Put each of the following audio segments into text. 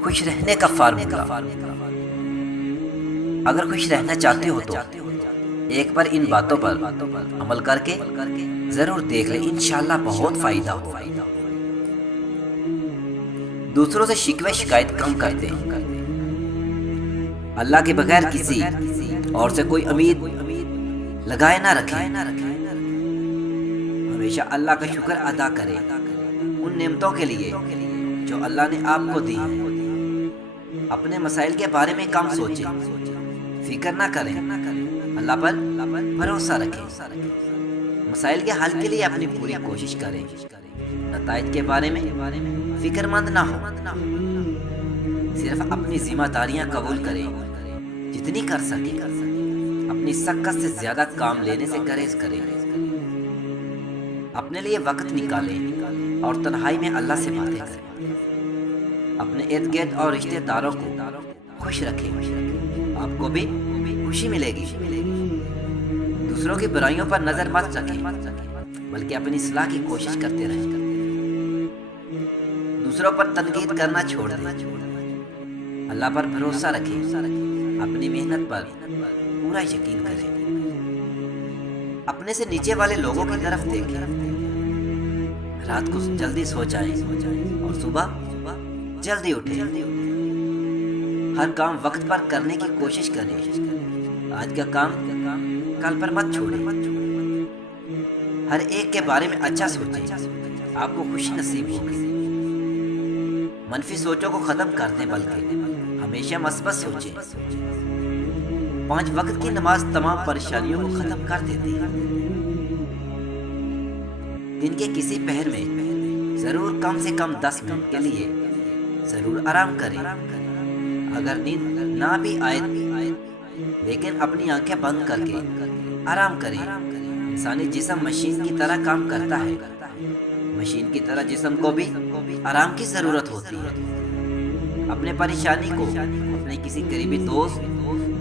खुश रहने का फार्मूला। अगर खुश रहना चाहते हो तो एक बार इन बातों पर अमल करके जरूर देख ले, इंशाल्लाह बहुत फायदा हो। दूसरों से शिकवे शिकायत कम कर दे। अल्लाह के बगैर किसी और से कोई उम्मीद लगाए ना रखे। हमेशा अल्लाह का शुक्र अदा करे उन नेमतों के लिए जो अल्लाह ने आपको दी है। अपने मसाइल के बारे में कम सोचे, फिक्र ना करें, अल्लाह पर भरोसा रखें। मसाइल के हल के लिए अपनी पूरी कोशिश करें। नताइज के बारे में फिक्रमंद ना हो, सिर्फ अपनी जिम्मेदारियां कबूल करें। जितनी कर सके अपनी सकत से ज्यादा काम लेने से गरेज करें। अपने लिए वक्त निकालें और तन्हाई में अल्लाह से बातें करें। अपने इर्द गिर्द और रिश्तेदारों को खुश रखें, आपको भी खुशी मिलेगी। दूसरों की बुराइयों पर नजर मत रखें, बल्कि अपनी सलाह की कोशिश करते रहें। दूसरों पर तनकीद करना छोड़ दें, अल्लाह पर भरोसा रखें। अपनी मेहनत पर पूरा यकीन करें। अपने से नीचे वाले लोगों की तरफ देखें। रात को जल्दी सो जाएं और सुबह जल्दी उठें। हर काम वक्त पर करने की कोशिश करें। आज का काम कल पर मत छोड़ें। हर एक के बारे में अच्छा सोचें, आपको खुशी नसीब होगी। मनफी सोचों को खत्म कर दें, बल्कि हमेशा मस्बत सोचें। 5 वक्त की नमाज तमाम परेशानियों को खत्म कर देती है। दिन के किसी पहर में जरूर कम से कम 10 मिनट के लिए जरूर आराम करें। अगर नींद ना भी आए लेकिन अपनी आंखें बंद करके आराम करें। इंसानी जिस्म मशीन की तरह काम करता है। मशीन की तरह जिस्म को भी आराम की जरूरत होती है। अपने परेशानी को अपने किसी करीबी दोस्त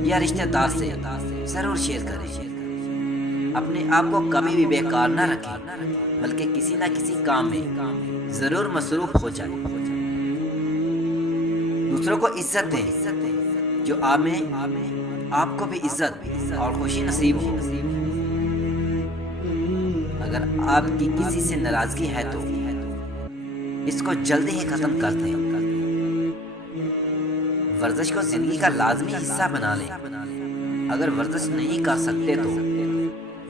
या रिश्तेदार से जरूर शेयर करें। अपने आप को कभी भी बेकार ना रखें, बल्कि किसी न किसी काम में जरूर मसरूफ हो जाए। दूसरों को इज्जत दें, जो आपको भी इज्जत और खुशी नसीब हो। अगर आपकी किसी से नाराजगी है तो इसको जल्दी ही खत्म कर दें। वर्जिश को जिंदगी का लाजमी हिस्सा बना लें। अगर वर्जिश नहीं कर सकते तो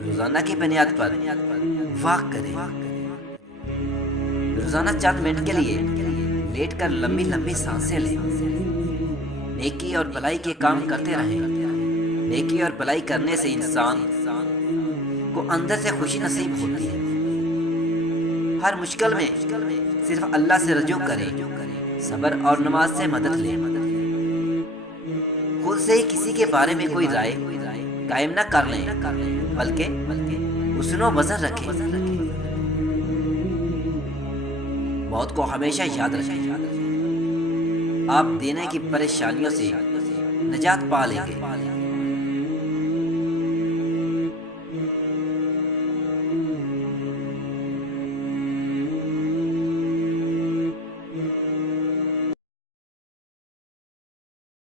रोजाना की बुनियाद पर वॉक करें। रोजाना चंद मिनट के लिए लेट कर लंबी लंबी सांसें लें। नेकी और भलाई के काम करते रहें। नेकी और भलाई करने से इंसान को अंदर से खुशी नसीब होती है। हर मुश्किल में सिर्फ अल्लाह से रजू करें। सब्र और नमाज से मदद लें। खुद से ही किसी के बारे में कोई राय कायम न कर लें, बल्कि हुस्न वज़न रखें। मौत को हमेशा याद रखें। आप देने की परेशानियों से निजात पा लेंगे।